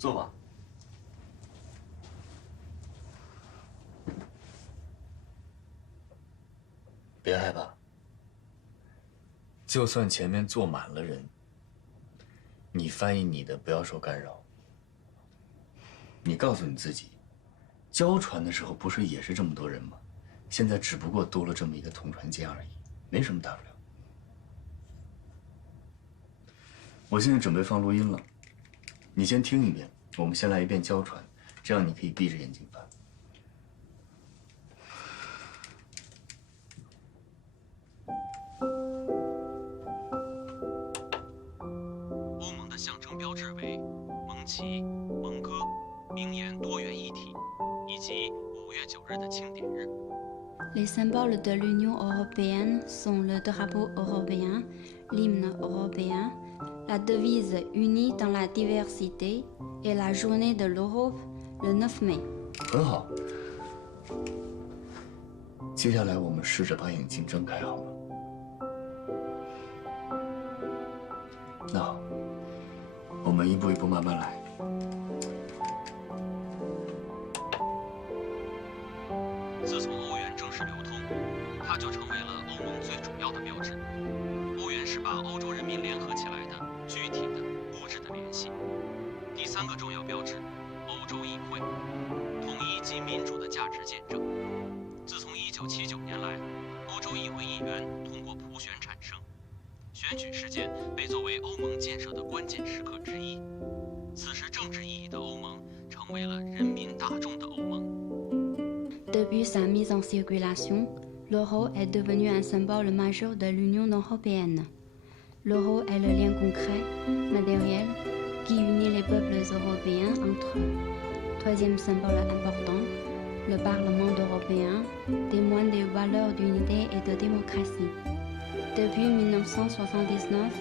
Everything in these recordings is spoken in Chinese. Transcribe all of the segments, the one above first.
坐吧。别害怕，就算前面坐满了人，你翻译你的，不要受干扰。你告诉你自己，交船的时候不是也是这么多人吗？现在只不过多了这么一个同船间而已，没什么大不了。我现在准备放录音了，你先听一遍，我们先来一遍交船，这样你可以闭着眼睛翻。欧盟的象征标志为盟旗、盟歌、名言多元一体，以及5月9日的庆典日。Les symboles de l'Union européenne sont le drapeau européen, l'hymne européen, la devise unie dans la diversité et la journée de l'Europe le 9 mai. 很好。接下来我们试着把眼睛睁开，好吗？那好，我们一步一步慢慢来。自从欧元正式流通，它就成为了欧盟最主要的标志。欧元是把欧洲人民联合起来的具体的、物质的联系。第3个重要标志，欧洲议会，统一及民主的价值见证。自从1979年来，欧洲议会议员通过普选产生，选举事件被作为欧盟建设的关键时刻之一。此时政治意义的欧盟成为了人民大众的欧盟。Depuis sa mise en circulation, l'euro est devenu un symbole majeur de l'Union européenne. L'euro est le lien concret, matériel, qui unit les peuples européens entre eux. Troisième symbole important, le Parlement européen témoigne des valeurs d'unité et de démocratie. Depuis 1979,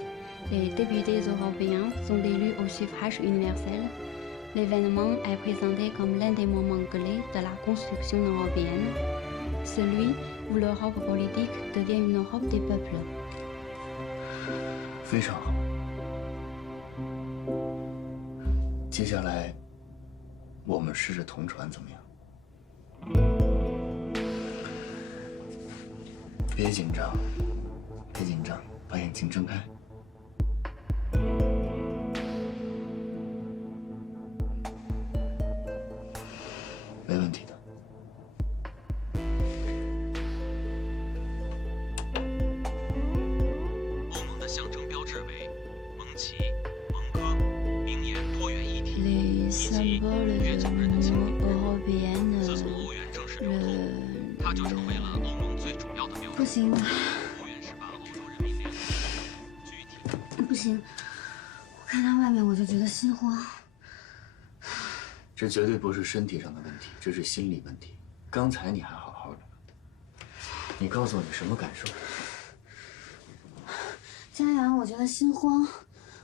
les députés européens sont élus au suffrage universel. L'événement est présenté comme l'un des moments clés de la construction européenne, celui où l'Europe politique devient une Europe des peuples. 非常好。接下来，我们试着同船怎么样？别紧张，别紧张，把眼睛睁开。没问题的。欧盟的象征标志为盟旗、盟歌、名言多元一体， Les 以及5 symboles 月 de 9日的庆典 l'Union 日。 européenne, 自从欧元正式流通，它就成为了欧盟最主要的标志。不行，欧元是把欧洲人民联合起来的具体的。不行，我看到外面我就觉得心慌。这绝对不是身体上的问题，这是心理问题。刚才你还好好的呢，你告诉我你什么感受？佳阳，我觉得心慌，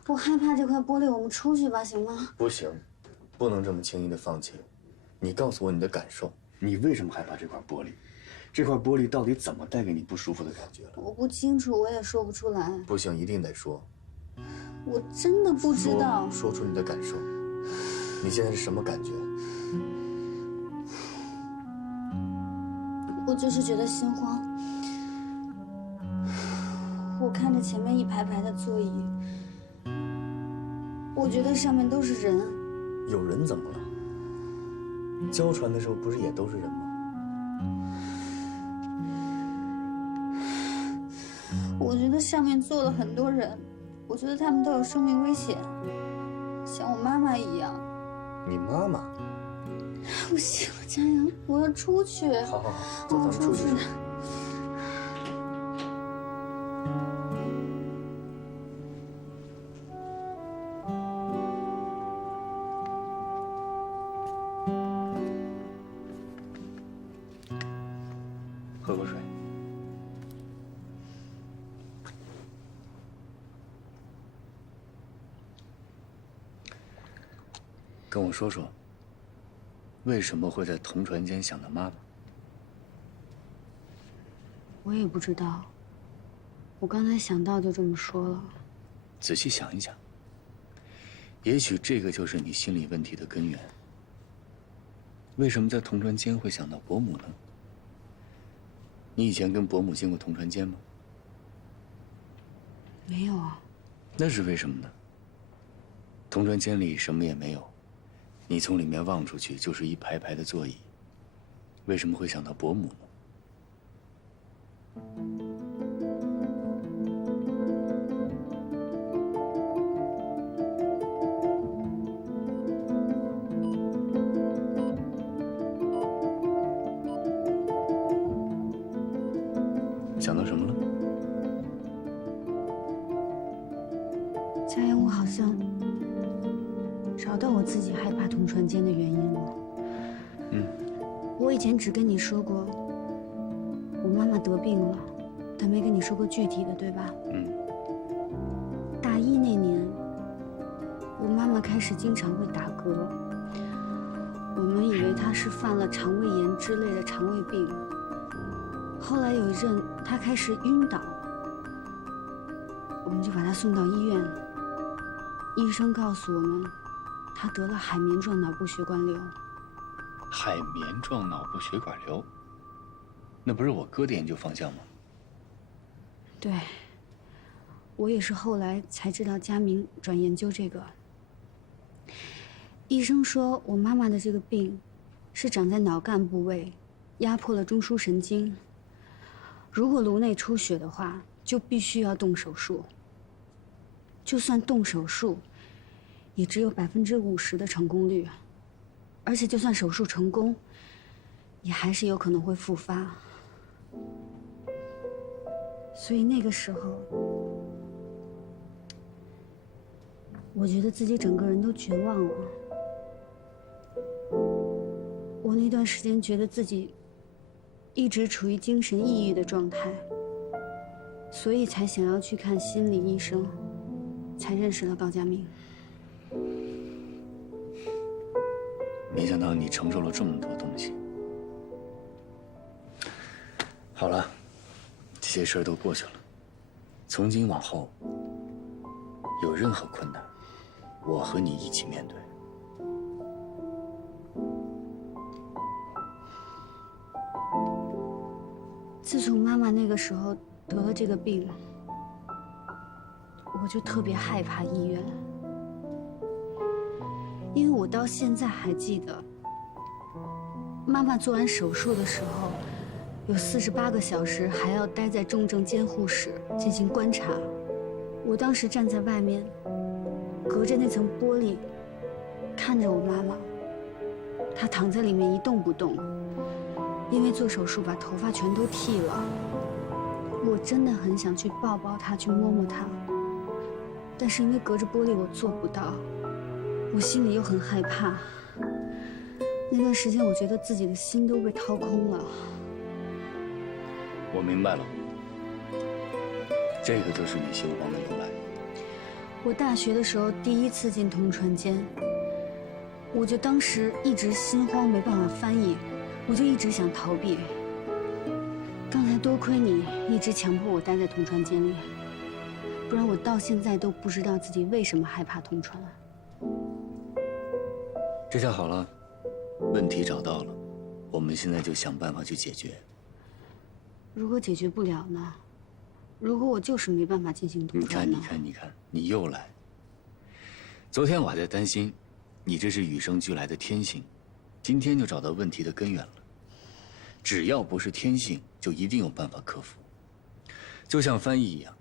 我害怕这块玻璃，我们出去吧，行吗？不行，不能这么轻易的放弃。你告诉我你的感受，你为什么害怕这块玻璃？这块玻璃到底怎么带给你不舒服的感觉了？我不清楚，我也说不出来。不行，一定得说。我真的不知道。说出你的感受。你现在是什么感觉？我就是觉得心慌。我看着前面一排排的座椅，我觉得上面都是人。有人怎么了？交船的时候不是也都是人吗？我觉得上面坐了很多人，我觉得他们都有生命危险，像我妈妈一样。你妈妈？不行了，佳阳，我要出去。好好好，走，咱们出去说。喝口水。跟我说说，为什么会在同船间想到妈妈？我也不知道，我刚才想到就这么说了。仔细想一想，也许这个就是你心理问题的根源。为什么在同船间会想到伯母呢？你以前跟伯母进过同船间吗？没有啊。那是为什么呢？同船间里什么也没有，你从里面望出去就是一排排的座椅，为什么会想到伯母呢？想到什么了？佳言，我好像找到我自己害怕同船间的原因了。我以前只跟你说过，我妈妈得病了，但没跟你说过具体的，对吧？大一那年，我妈妈开始经常会打嗝，我们以为她是犯了肠胃炎之类的肠胃病。后来有一阵，她开始晕倒，我们就把她送到医院。医生告诉我们，她得了海绵状脑部血管瘤。海绵状脑部血管瘤，那不是我哥的研究方向吗？对，我也是后来才知道佳明转研究这个。医生说我妈妈的这个病是长在脑干部位，压迫了中枢神经。如果颅内出血的话，就必须要动手术。就算动手术，也只有50%的成功率。而且就算手术成功，也还是有可能会复发。所以那个时候，我觉得自己整个人都绝望了。我那段时间觉得自己一直处于精神抑郁的状态，所以才想要去看心理医生，才认识了高佳明。没想到你承受了这么多东西。好了，这些事儿都过去了。从今往后，有任何困难，我和你一起面对。自从妈妈那个时候得了这个病，我就特别害怕医院。因为我到现在还记得，妈妈做完手术的时候，有48个小时还要待在重症监护室进行观察。我当时站在外面，隔着那层玻璃，看着我妈妈，她躺在里面一动不动，因为做手术把头发全都剃了。我真的很想去抱抱她，去摸摸她，但是因为隔着玻璃我做不到。我心里又很害怕，那段时间我觉得自己的心都被掏空了。我明白了，这个就是你姓黄的由来。我大学的时候第一次进同船间，我就当时一直心慌，没办法翻译，我就一直想逃避。刚才多亏你一直强迫我待在同船间里，不然我到现在都不知道自己为什么害怕同船。这下好了，问题找到了，我们现在就想办法去解决。如果解决不了呢？如果我就是没办法进行同船呢？你看，你又来。昨天我还在担心，你这是与生俱来的天性，今天就找到问题的根源了。只要不是天性，就一定有办法克服。就像翻译一样，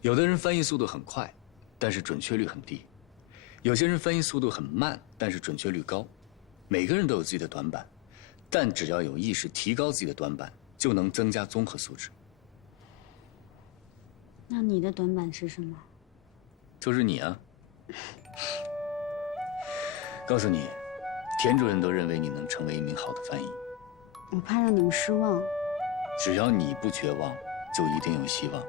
有的人翻译速度很快，但是准确率很低。有些人翻译速度很慢，但是准确率高。每个人都有自己的短板，但只要有意识提高自己的短板，就能增加综合素质。那你的短板是什么？就是你啊！告诉你，田主任都认为你能成为一名好的翻译。我怕让你们失望。只要你不绝望，就一定有希望。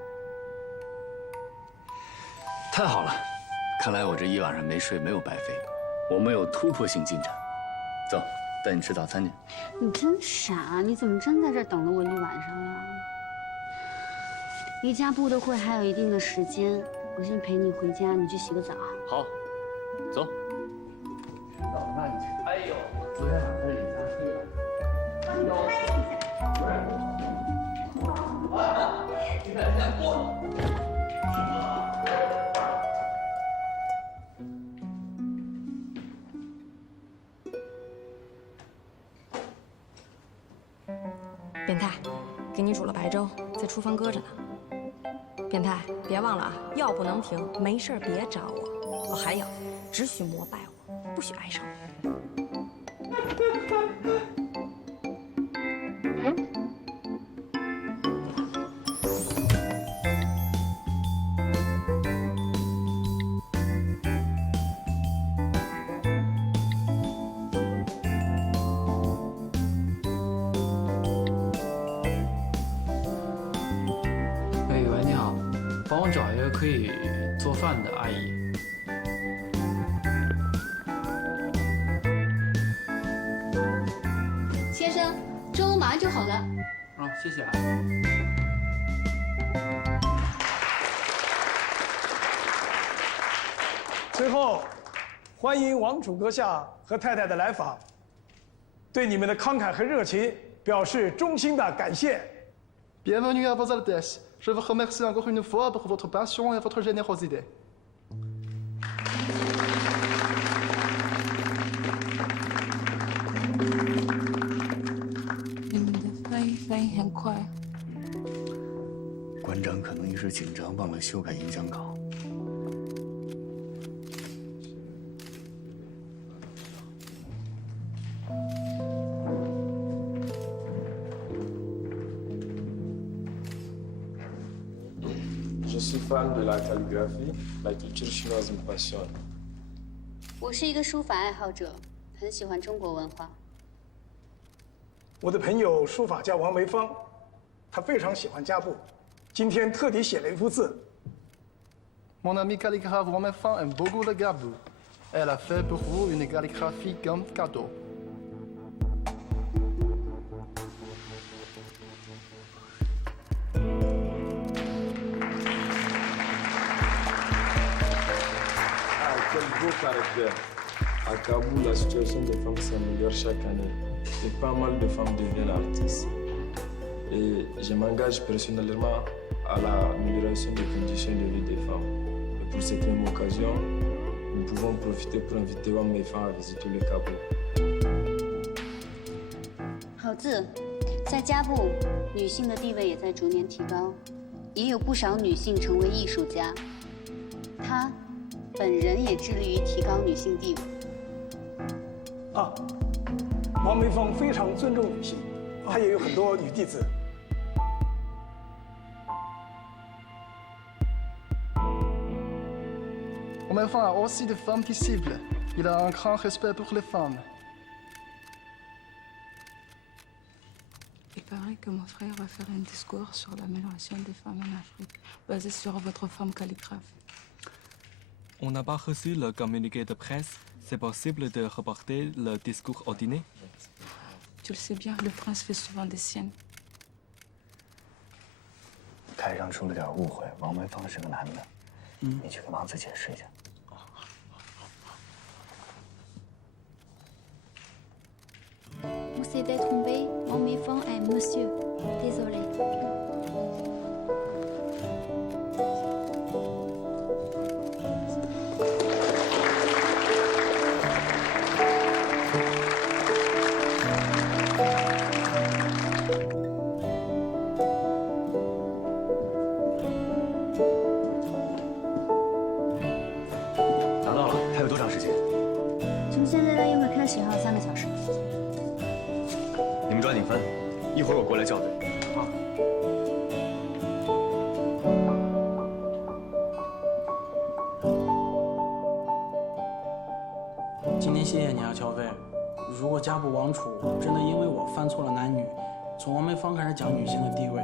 太好了！看来我这一晚上没睡没有白费，我们有突破性进展。走，带你吃早餐去。你真傻，你怎么真在这儿等了我一晚上啊？离家部的会还有一定的时间，我先陪你回家，你去洗个澡。好，走。老慢去。哎呦，昨天晚上你家黑了。你看人家过。变态，给你煮了白粥，在厨房搁着呢。变态，别忘了啊，药不能停，没事别找我。哦，还有，只许膜拜我，不许爱上我。喂，你好，帮我找一个可以做饭的阿姨。先生，粥马上就好了。啊，谢谢啊。最后，欢迎王储阁下和太太的来访，对你们的慷慨和热情表示衷心的感谢。Bienvenue à vos Altesses. Je vous remercie encore une fois pour votre passion et votre générosité. 你们的翻译很快。馆长可能一时紧张，忘了修改演讲稿。Je suis fan de la calligraphie. La culture chinoise me passionne. 我是一个书法爱好者，很喜欢中国文化。我的朋友书法家王梅芳，他非常喜欢家布，今天特地写了一幅字。Mon ami calligraphe Wang Meifang aime beaucoup le gabou. Elle a fait pour vous une calligraphie comme cadeau. 啊，quel beau caractère. À Kaboul, la situation des femmes s'améliore chaque année et pas mal de femmes deviennent artistes. Et je m'engage personnellement à l'amélioration des conditions de vie des femmes. Et pour cette même occasion, nous pouvons profiter pour inviter Wang Meifang à visiter le Kaboul. 好字，在家部，女性的地位也在逐年提高，也有不少女性成为艺术家。她本人也致力于提高女性地位。啊，王梅芳非常尊重女性，她也有很多女弟子。Wang Meifang a aussi des femmes disciples. Il a un grand respect pour les femmes. Il paraît que mon frère va faire un discours sur l'amélioration des femmes en Afrique, basé sur votre femme calligraphe. On n'a pas reçu le communiqué de presse. C'est possible de reporter le discours au dîner? Tu le sais bien, le prince fait souvent des siennes. 台上出了点误会，王梅芳是个男的，你去跟王子解释一下。Vous s'était trompé, Wang Meifang est monsieur. Désolé. 拿到了，还有多长时间？从现在到宴会开始还有3个小时。你们抓紧分，一会儿我过来校对。好。今天谢谢你啊，乔飞。如果家部王储真的因为我犯错了男女，从王梅芳开始讲女性的地位，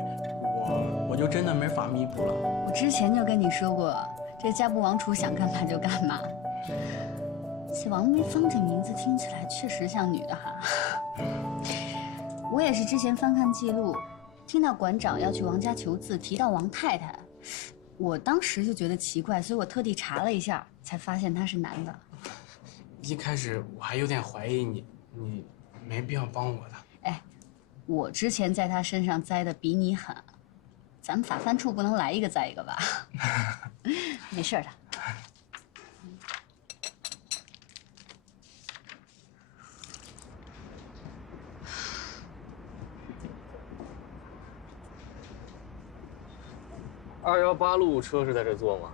我就真的没法弥补了。我之前就跟你说过，这家部王储想干嘛就干嘛。这王梅芳这名字听起来确实像女的哈。我也是之前翻看记录，听到馆长要去王家求字，提到王太太，我当时就觉得奇怪，所以我特地查了一下，才发现他是男的。一开始我还有点怀疑你，你没必要帮我的。哎，我之前在他身上栽的比你狠，咱们法犯处不能来一个栽一个吧？没事的。218路车是在这坐吗？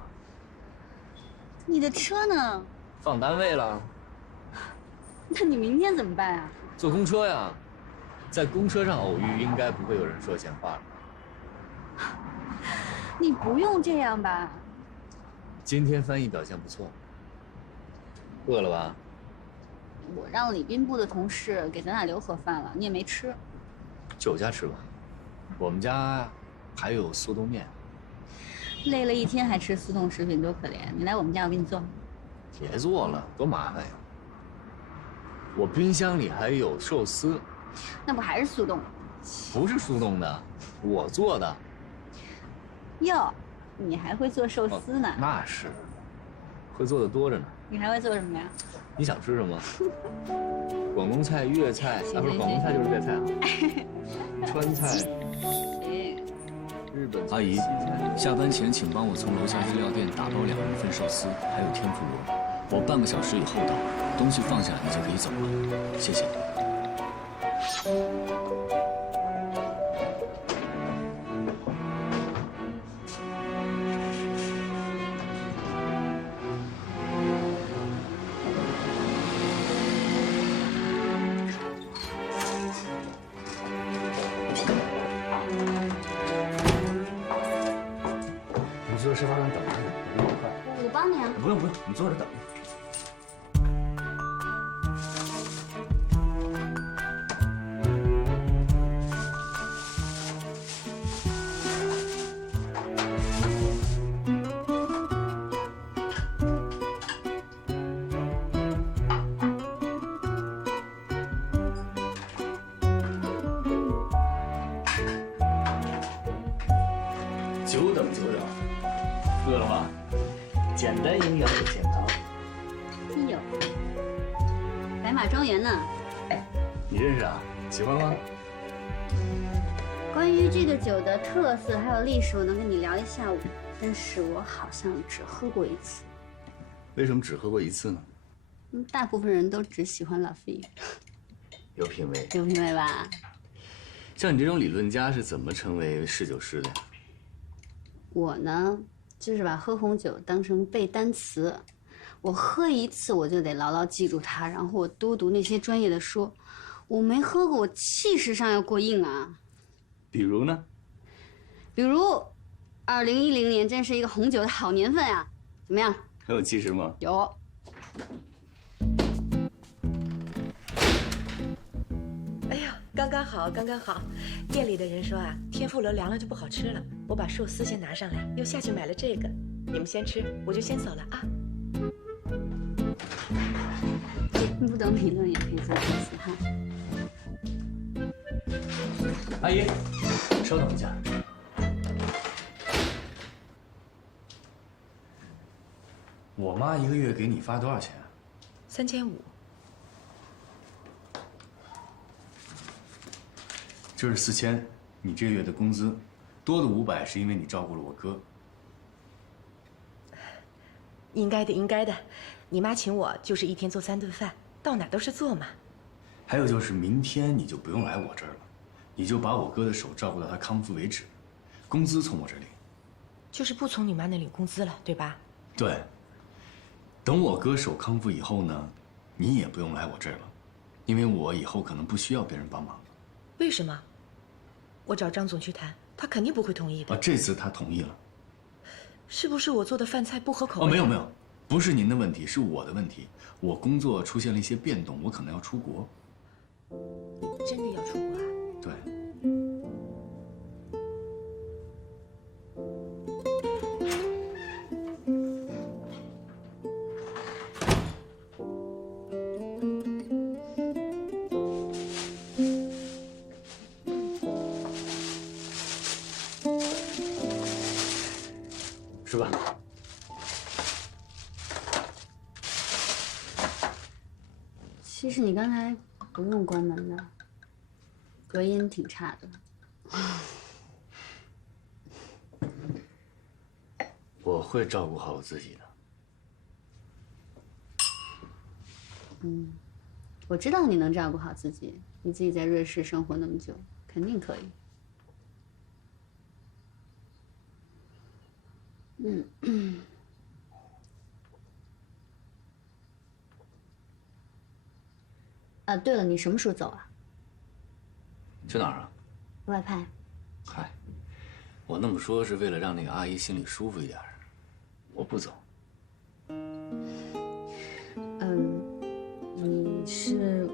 你的车呢？放单位了。那你明天怎么办啊？坐公车呀，在公车上偶遇，应该不会有人说闲话了。你不用这样吧？今天翻译表现不错。饿了吧？我让礼宾部的同事给咱俩留盒饭了，你也没吃。去我家吃吧，我们家还有速冻面。累了一天还吃速冻食品，多可怜！你来我们家，我给你做。别做了，多麻烦呀！我冰箱里还有寿司。那不还是速冻？不是速冻的，我做的。哟，你还会做寿司呢？那是，会做的多着呢。你还会做什么呀？你想吃什么？广东菜、粤菜，啊，不是广东菜就是粤菜啊。川菜。行。日本阿姨，下班前请帮我从楼下日料店打包2人份寿司，还有天妇罗。我半个小时以后到，东西放下你就可以走了。谢谢。你坐沙发上等着，我给你快。我帮你啊。不用，你坐着等。久等久等，饿了吗？简单营养有健康。哎呦，白马庄园呢？你认识啊？喜欢吗？关于这个酒的特色还有历史，我能跟你聊一下午，但是我好像只喝过一次。为什么只喝过一次呢？大部分人都只喜欢拉菲。有品位，有品位吧？像你这种理论家是怎么成为侍酒师的呀？我呢，就是把喝红酒当成背单词，我喝一次我就得牢牢记住它，然后我多读那些专业的书。我没喝过，我气势上要过硬啊。比如呢？比如，2010年真是一个红酒的好年份啊！怎么样？很有气势吗？有。哎呀，刚刚好，刚刚好。店里的人说啊，天妇罗凉了就不好吃了。我把寿司先拿上来，又下去买了这个。你们先吃，我就先走了啊。不懂理论也可以做寿司哈。阿姨，稍等一下。我妈一个月给你发多少钱啊？3500。这是4000，你这个月的工资，多的500是因为你照顾了我哥。应该的，应该的。你妈请我就是一天做3顿饭，到哪都是做嘛。还有就是明天你就不用来我这儿了，你就把我哥的手照顾到他康复为止，工资从我这里。就是不从你妈那领工资了，对吧？对。等我哥手康复以后呢，你也不用来我这儿了，因为我以后可能不需要别人帮忙。为什么？我找张总去谈，他肯定不会同意的。这次他同意了。是不是我做的饭菜不合口味？没有没有，不是您的问题，是我的问题。我工作出现了一些变动，我可能要出国。你真的要出国啊？对。是吧？其实你刚才不用关门的，隔音挺差的。我会照顾好我自己的。我知道你能照顾好自己，你自己在瑞士生活那么久，肯定可以。啊，对了，你什么时候走啊？去哪儿啊？外派。嗨，我那么说是为了让那个阿姨心里舒服一点。我不走。你是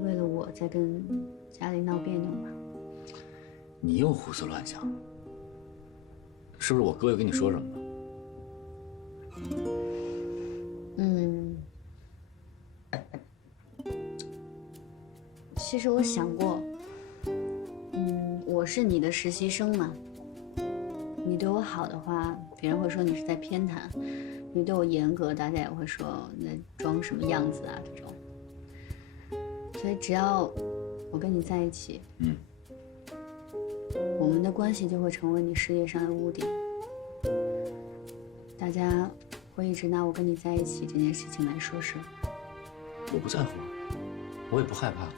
为了我在跟家里闹别扭吗？你又胡思乱想，是不是我哥又跟你说什么了？其实我想过，我是你的实习生嘛，你对我好的话，别人会说你是在偏袒；你对我严格，大家也会说你在装什么样子啊这种。所以只要我跟你在一起，我们的关系就会成为你事业上的屋顶。大家会一直拿我跟你在一起这件事情来说事。我不在乎，我也不害怕。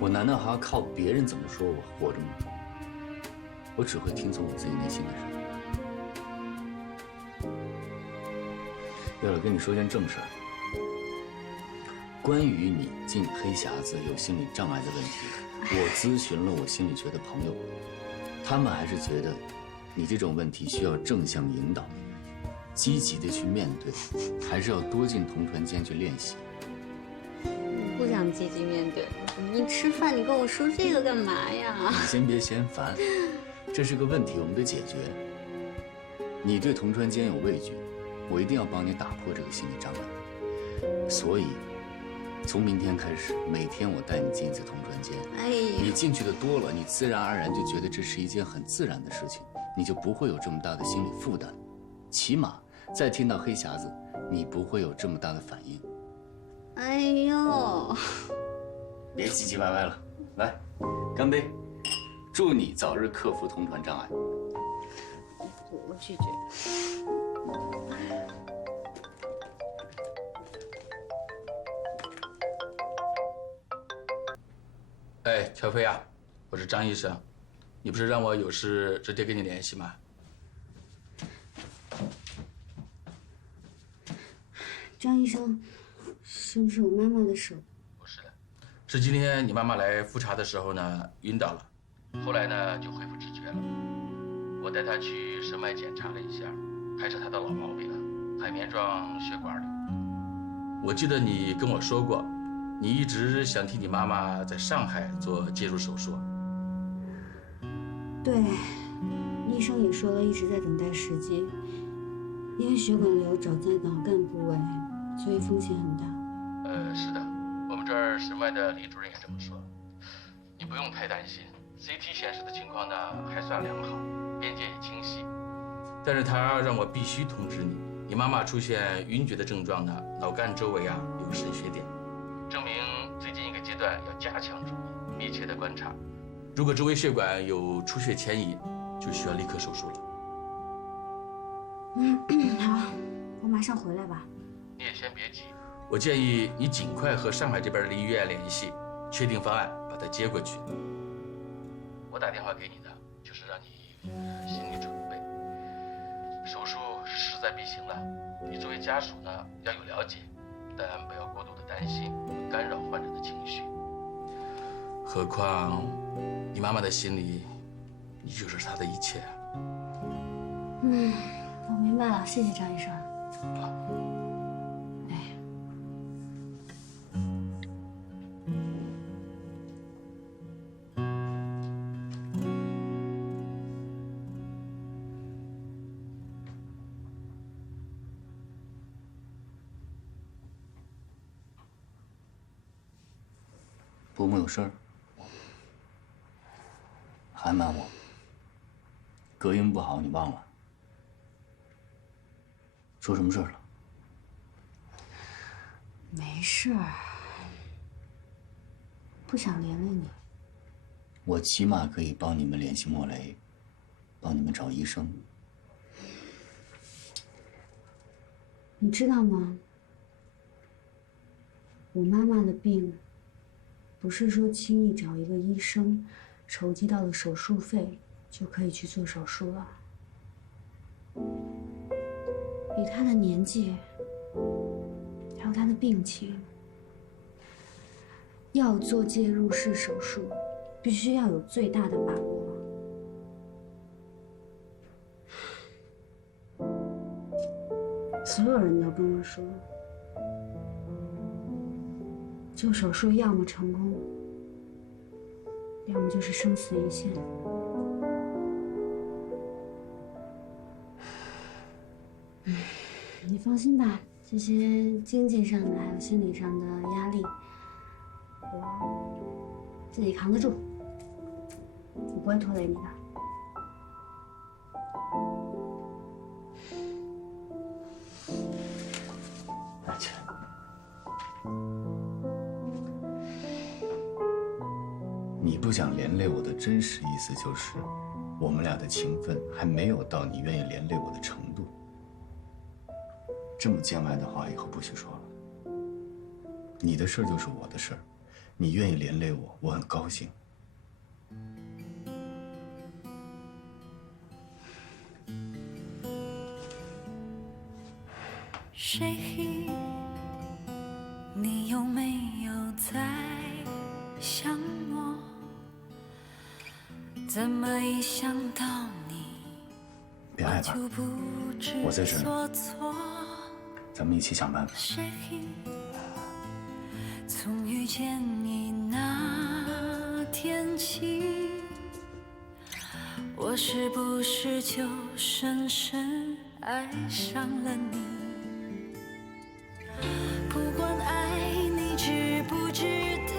我难道还要靠别人怎么说我活着吗？我只会听从我自己内心的声音。对了，跟你说件正事儿。关于你进黑匣子有心理障碍的问题，我咨询了我心理学的朋友，他们还是觉得你这种问题需要正向引导，积极的去面对，还是要多进同传间去练习。不想积极面对，你吃饭你跟我说这个干嘛呀？你先别嫌烦，这是个问题，我们得解决。你对同传间有畏惧，我一定要帮你打破这个心理障碍。所以，从明天开始，每天我带你进一次同传间。你进去的多了，你自然而然就觉得这是一件很自然的事情，你就不会有这么大的心理负担。起码再听到黑匣子，你不会有这么大的反应。哎呦，别唧唧歪歪了，来，干杯！祝你早日克服同传障碍。我拒绝。哎，乔飞啊，我是张医生，你不是让我有事直接跟你联系吗？张医生，是不是我妈妈的手？不是的，是今天你妈妈来复查的时候呢，晕倒了，后来呢就恢复知觉了。我带她去神脉检查了一下，还是她的老毛病了，海绵状血管瘤。我记得你跟我说过，你一直想替你妈妈在上海做介入手术。对，医生也说了，一直在等待时机，因为血管瘤长在脑干部位。所以风险很大。是的，我们这儿神脉的李主任也这么说。你不用太担心 ，CT 显示的情况呢还算良好，边界也清晰。但是他让我必须通知你，你妈妈出现晕厥的症状呢，脑干周围啊有个渗血点，证明最近一个阶段要加强注意，密切的观察。如果周围血管有出血前移，就需要立刻手术了。好，我马上回来吧。你也先别急，我建议你尽快和上海这边的医院联系，确定方案，把他接过去。我打电话给你的，就是让你心理准备。手术是势在必行了，你作为家属呢要有了解，但不要过度的担心，干扰患者的情绪。何况你妈妈的心里，你就是她的一切。我明白了，谢谢张医生。伯母有事儿，还瞒我？隔音不好，你忘了？说什么事儿了？没事儿，不想连累你。我起码可以帮你们联系莫雷，帮你们找医生。你知道吗？我妈妈的病，不是说轻易找一个医生，筹集到了手术费就可以去做手术了。以她的年纪，还有她的病情，要做介入式手术，必须要有最大的把握。所有人都跟我说，做手术要么成功，要么就是生死一线。你放心吧，这些经济上的还有心理上的压力，我自己扛得住，我不会拖累你的。阿倩，你不想连累我的真实意思就是，我们俩的情分还没有到你愿意连累我的程度。这么见外的话以后不许说了。你的事儿就是我的事儿，你愿意连累我，我很高兴。谁？你有没有在想我？怎么一想到你，别害怕，我在这儿，咱们一起想办法。谁？从遇见你那天起，我是不是就深深爱上了你？不管爱你知不值得，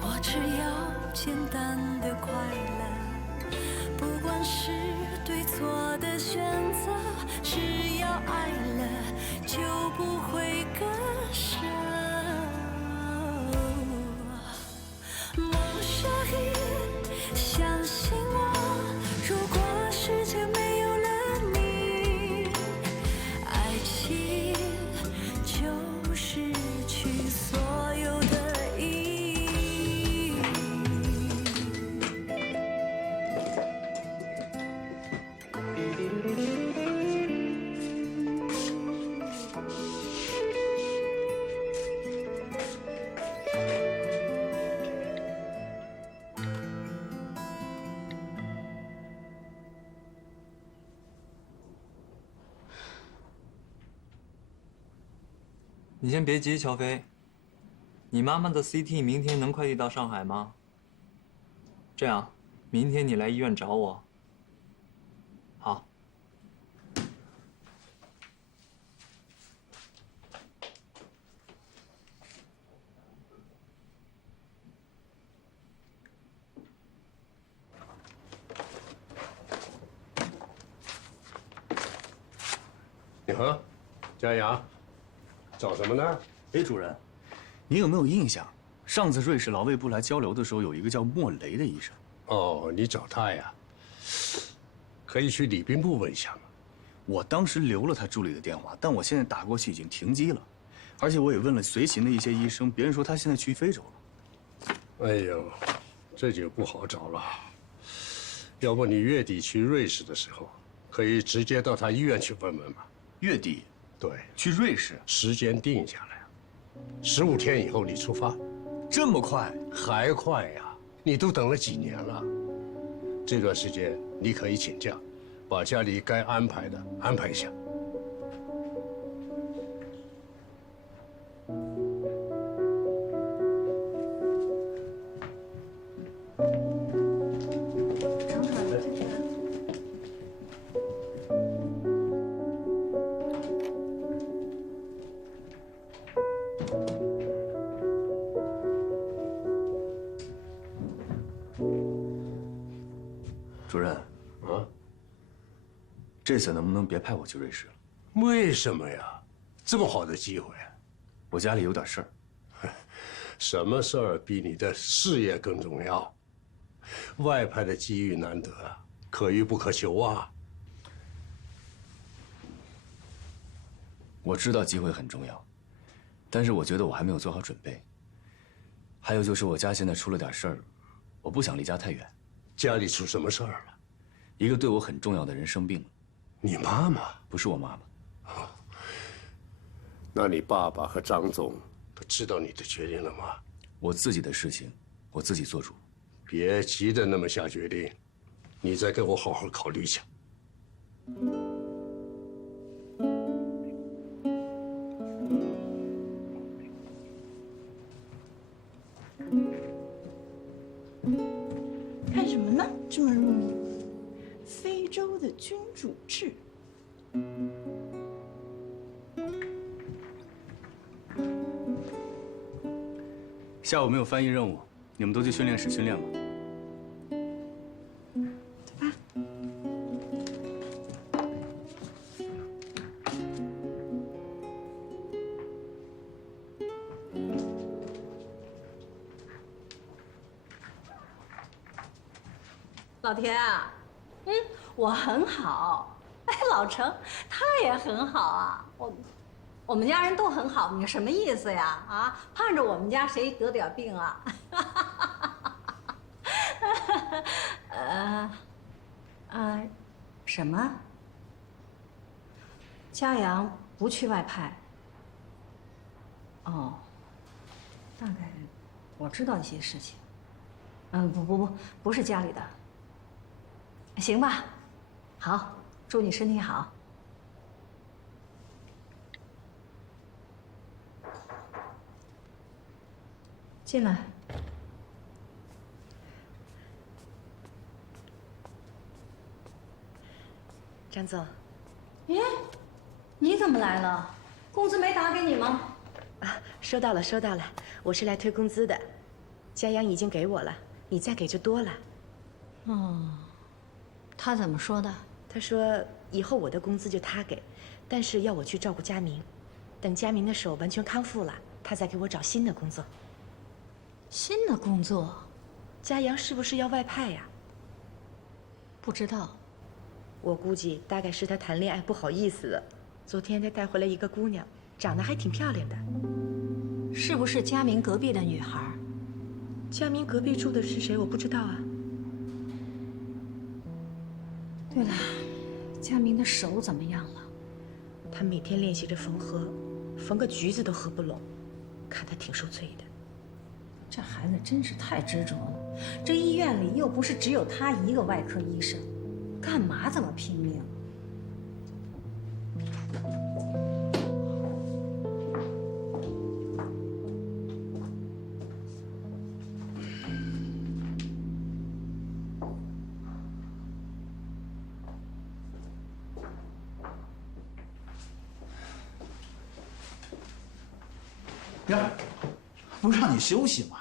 我只要简单的快乐。不管是对错的选择，只要爱了就不会割舍。Mon chéri，相信我，如果世界没有了你，爱情就失去所有的意义。你先别急，乔飞。你妈妈的 CT 明天能快递到上海吗？这样，明天你来医院找我。好。你好，佳阳。找什么呢？哎，主任，你有没有印象？上次瑞士劳卫部来交流的时候，有一个叫莫雷的医生。哦，你找他呀？可以去礼宾部问一下嘛。我当时留了他助理的电话，但我现在打过去已经停机了，而且我也问了随行的一些医生，别人说他现在去非洲了。哎呦，这就不好找了。要不你月底去瑞士的时候，可以直接到他医院去问问嘛。月底？对，去瑞士，时间定下来，15天以后你出发。这么快？还快呀！你都等了几年了。这段时间你可以请假，把家里该安排的安排一下。主任，这次能不能别派我去瑞士了？为什么呀？这么好的机会，我家里有点事儿。什么事儿比你的事业更重要？外派的机遇难得，可遇不可求啊。我知道机会很重要，但是我觉得我还没有做好准备。还有就是我家现在出了点事儿，我不想离家太远。家里出什么事儿了？一个对我很重要的人生病了。你妈妈？不是我妈妈。那你爸爸和张总都知道你的决定了吗？我自己的事情，我自己做主。别急着那么下决定，你再给我好好考虑一下。看什么呢？这么入迷？非洲的君主制。下午没有翻译任务，你们都去训练室训练吧。走吧。老田啊，我很好，哎，老程他也很好啊，我们家人都很好，你什么意思呀？啊，盼着我们家谁得点病啊？什么？嘉阳不去外派？哦，大概我知道一些事情。不是家里的。行吧，好，祝你身体好。进来。张总，耶，你怎么来了？工资没打给你吗？啊，收到了，收到了，我是来退工资的，嘉阳已经给我了，你再给就多了。哦，他怎么说的？他说以后我的工资就他给，但是要我去照顾佳明，等佳明的手完全康复了，他再给我找新的工作。新的工作？嘉阳是不是要外派呀？不知道。我估计大概是他谈恋爱不好意思了。昨天他带回来一个姑娘，长得还挺漂亮的。是不是佳明隔壁的女孩？佳明隔壁住的是谁？我不知道啊。对了，佳明的手怎么样了？他每天练习着缝合，缝个橘子都合不拢，看他挺受罪的。这孩子真是太执着了。这医院里又不是只有他一个外科医生，干嘛这么拼命？呀，不让你休息吗？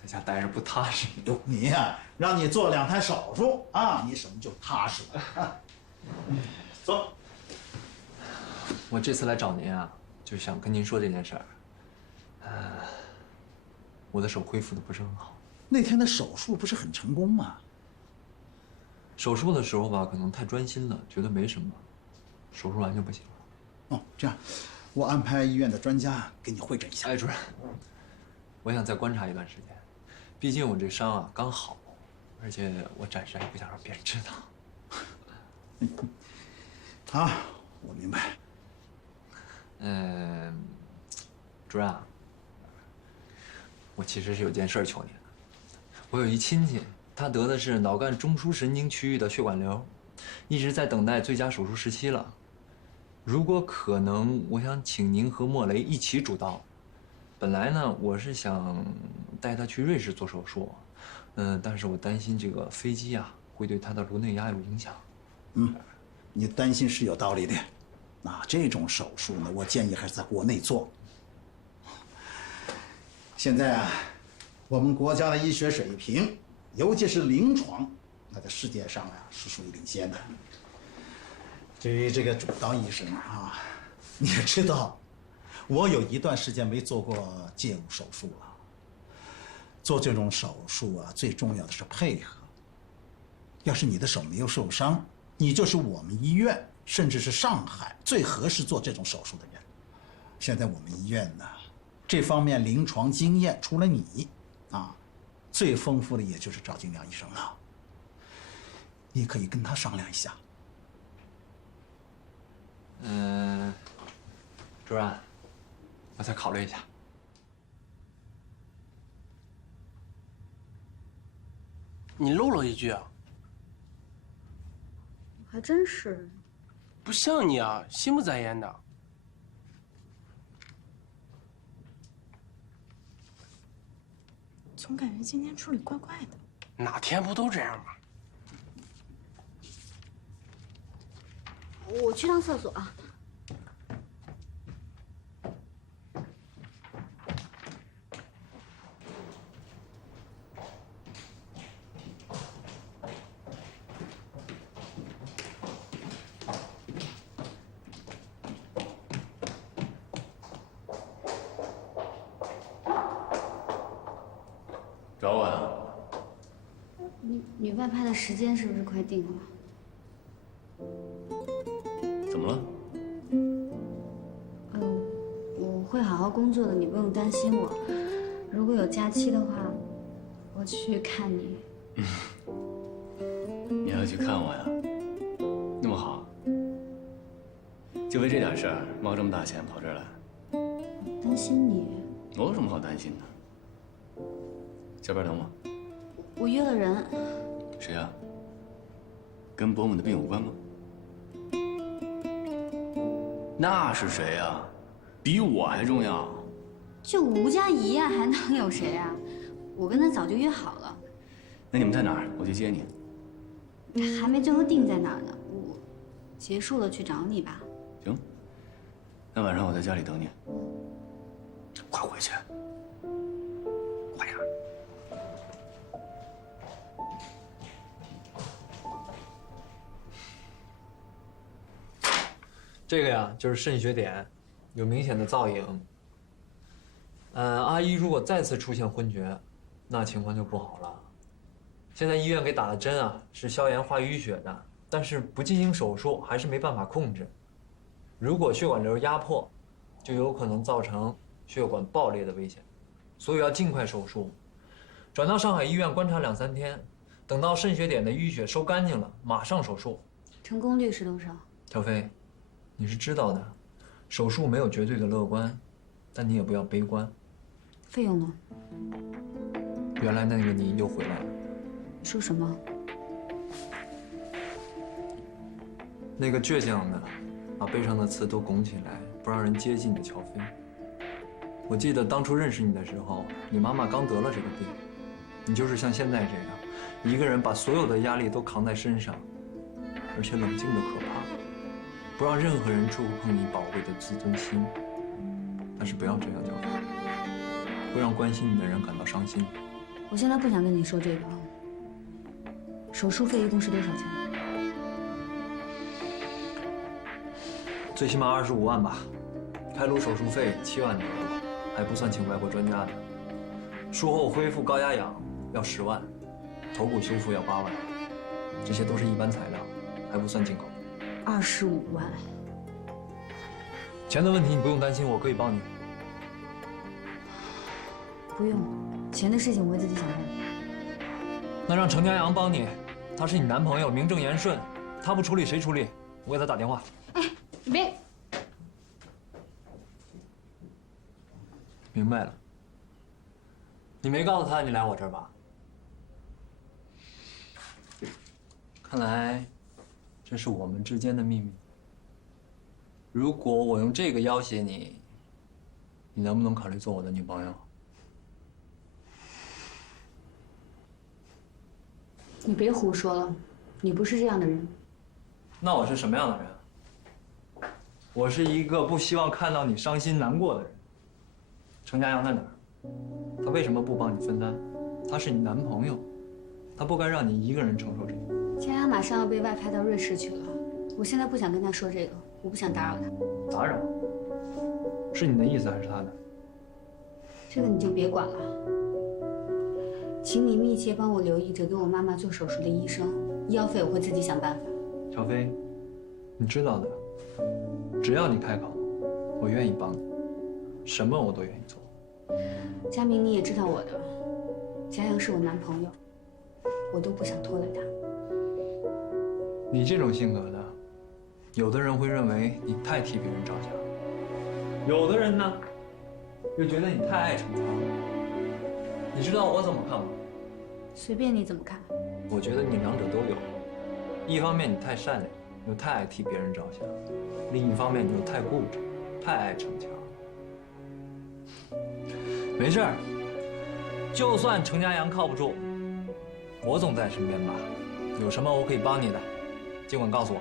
在家待着不踏实。哟，你呀，让你做2台手术啊，你什么就踏实了啊？走。我这次来找您啊，就想跟您说这件事儿。我的手恢复的不是很好。那天的手术不是很成功吗？手术的时候吧，可能太专心了，觉得没什么，手术完就不行了。哦，这样，我安排医院的专家给你会诊一下。哎，主任，我想再观察一段时间，毕竟我这伤啊刚好，而且我暂时还不想让别人知道。啊，我明白。主任啊，我其实是有件事求您的。我有一亲戚，他得的是脑干中枢神经区域的血管瘤，一直在等待最佳手术时期了。如果可能，我想请您和莫雷一起主刀。本来呢，我是想带他去瑞士做手术，但是我担心这个飞机啊会对他的颅内压有影响。你担心是有道理的。那这种手术呢，我建议还是在国内做。现在啊，我们国家的医学水平，尤其是临床，那在世界上啊是属于领先的。至于这个主刀医生啊，你也知道，我有一段时间没做过介入手术了。做这种手术啊，最重要的是配合。要是你的手没有受伤，你就是我们医院甚至是上海最合适做这种手术的人。现在我们医院呢，这方面临床经验除了你啊，最丰富的也就是赵金良医生了。你可以跟他商量一下。主任，我再考虑一下。你漏了一句啊！还真是，不像你啊，心不在焉的。总感觉今天处理怪怪的。哪天不都这样吗？我去趟厕所啊。找我呀？你外派的时间是不是快定了？怎么了？我会好好工作的，你不用担心我。如果有假期的话，我去看你。你还要去看我呀？那么好，就为这点事儿冒这么大险跑这儿来？担心你。我有什么好担心的？下班等我。我约了人。谁呀？跟伯母的病有关吗？那是谁呀？比我还重要。就吴佳怡呀，还能有谁啊？我跟他早就约好了。那你们在哪儿？我去接你。还没最后定在哪儿呢，我结束了去找你吧。行。那晚上我在家里等你。快回去。快点。这个呀，就是肾血点，有明显的造影。阿姨如果再次出现昏厥，那情况就不好了。现在医院给打的针啊，是消炎化淤血的，但是不进行手术还是没办法控制。如果血管瘤压迫，就有可能造成血管爆裂的危险，所以要尽快手术，转到上海医院观察2、3天，等到肾血点的淤血收干净了，马上手术。成功率是多少？小飞，你是知道的，手术没有绝对的乐观，但你也不要悲观。费用呢？原来那个你又回来了。说什么？那个倔强的，把背上的刺都拱起来，不让人接近的乔飞。我记得当初认识你的时候，你妈妈刚得了这个病，你就是像现在这样，一个人把所有的压力都扛在身上，而且冷静的可怕，不让任何人触碰你宝贵的自尊心。但是不要这样，乔飞，会让关心你的人感到伤心。我现在不想跟你说这个。手术费一共是多少钱？最起码25万吧，开颅手术费7万多，还不算请外国专家的。术后恢复高压氧要10万，头骨修复要8万，这些都是一般材料，还不算进口。25万。钱的问题你不用担心，我可以帮你。不用，钱的事情我会自己想办法。那让程家阳帮你，他是你男朋友，名正言顺，他不处理谁处理？我给他打电话。你别。明白了。你没告诉他你来我这儿吧？看来，这是我们之间的秘密。如果我用这个要挟你，你能不能考虑做我的女朋友？你别胡说了，你不是这样的人。那我是什么样的人？我是一个不希望看到你伤心难过的人。程家阳在哪儿？他为什么不帮你分担？他是你男朋友，他不该让你一个人承受这个。佳阳马上要被外派到瑞士去了，我现在不想跟他说这个，我不想打扰他。打扰？是你的意思还是他的？这个你就别管了。请你密切帮我留意着给我妈妈做手术的医生，医药费我会自己想办法。小飞，你知道的，只要你开口，我愿意帮你，什么我都愿意做。佳明，你也知道我的，佳阳是我男朋友，我都不想拖累他。你这种性格的，有的人会认为你太替别人着想，有的人呢，又觉得你太爱逞强。你知道我怎么看吗？随便你怎么看。我觉得你两者都有，一方面你太善良，又太爱替别人着想；另一方面你又太固执，太爱逞强。没事儿，就算程家阳靠不住，我总在身边吧。有什么我可以帮你的，尽管告诉我。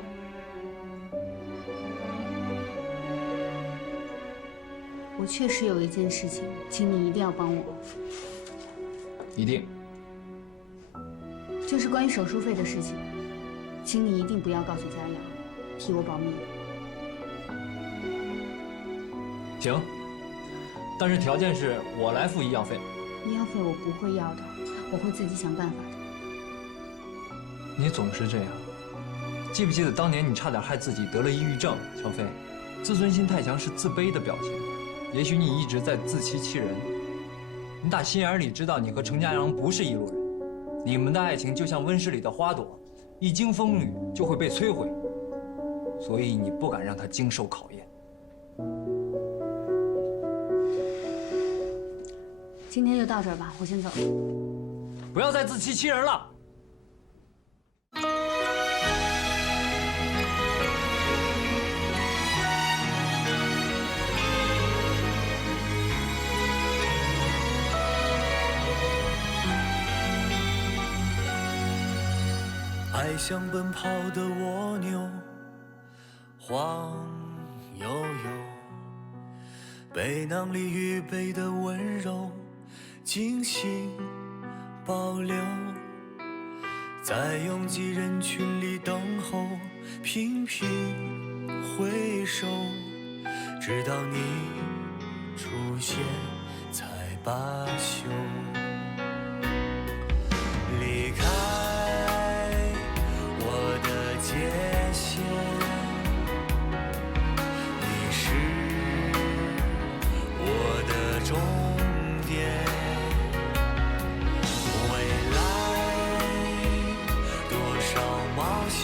我确实有一件事情，请你一定要帮我。一定。就是关于手术费的事情，请你一定不要告诉佳阳，替我保密。行，但是条件是我来付医药费。医药费我不会要的，我会自己想办法的。你总是这样，记不记得当年你差点害自己得了抑郁症？小飞，自尊心太强是自卑的表现。也许你一直在自欺欺人。你打心眼里知道你和程家阳不是一路人，你们的爱情就像温室里的花朵，一经风雨就会被摧毁，所以你不敢让它经受考验。今天就到这儿吧，我先走。不要再自欺欺人了。爱像奔跑的蜗牛，晃悠悠，背囊里预备的温柔，精心保留，在拥挤人群里等候，频频回首，直到你出现才罢休。离开界限，你是我的终点。未来多少冒险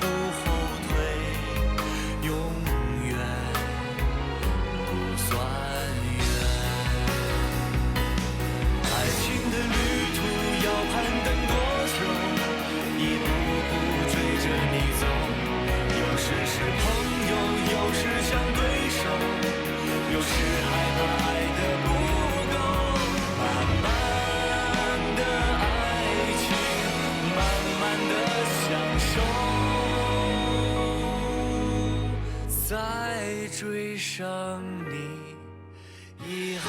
不后退，永远不算远。爱情的旅途要攀登多久？一步步追着你走，有时是朋友，有时像对手，有时害怕爱的不够。慢慢的爱情，慢慢的享受，在追上你以后。